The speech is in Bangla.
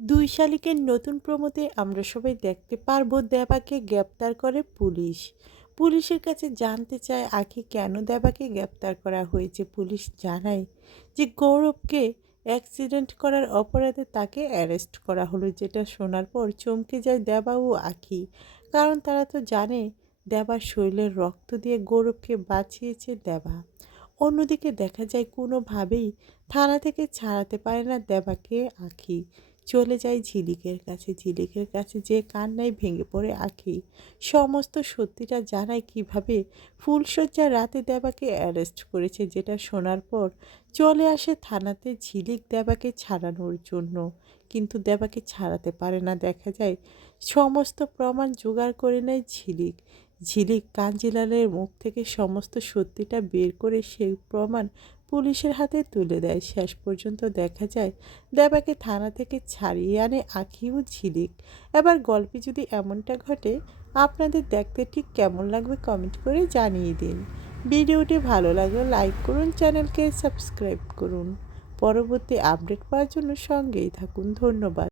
দুই শালিকের নতুন প্রমোতে আমরা সবাই দেখতে পারবো দেবাকে গ্রেপ্তার করে পুলিশ। পুলিশের কাছে জানতে চায় আখি কেন দেবাকে গ্রেপ্তার করা হয়েছে। পুলিশ জানায় যে গৌরবকে অ্যাক্সিডেন্ট করার অপরাধে তাকে অ্যারেস্ট করা হলো, যেটা শোনার পর চমকে যায় দেবা ও আখি। কারণ তারা তো জানে দেবার শরীরের রক্ত দিয়ে গৌরবকে বাঁচিয়েছে দেবা। অন্যদিকে দেখা যায় কোনোভাবেই থানা থেকে ছাড়াতে পারে না দেবাকে আখি। চলে যায় ঝিলিকের কাছে। ঝিলিকের কাছে যে কান্নায় ভেঙে পড়ে আখি। সমস্ত সত্যিটা জানায় কিভাবে ফুলশয্যার রাতে দেবাকে অ্যারেস্ট করেছে, যেটা শোনার পর চলে আসে থানাতে ঝিলিক দেবাকে ছাড়ানোর জন্য। কিন্তু দেবাকে ছাড়াতে পারে না। দেখা যায় সমস্ত প্রমাণ জোগাড় করে নেয় ঝিলিক। ঝিলিক কাঞ্জিলালের মুখ থেকে সমস্ত সত্যিটা বের করে সেই প্রমাণ পুলিশের হাতে তুলে দেয়। শেষ পর্যন্ত দেখা যায় দেবাকে থানা থেকে ছাড়িয়ে আনে আখি ও ঝিলিক। এবার গল্পে যদি এমনটা ঘটে, আপনাদের দেখতে ঠিক কেমন লাগবে কমেন্ট করে জানিয়ে দিন। ভিডিওটি ভালো লাগলে লাইক করুন, চ্যানেলকে সাবস্ক্রাইব করুন। পরবর্তী আপডেট পাওয়ার জন্য সঙ্গেই থাকুন। ধন্যবাদ।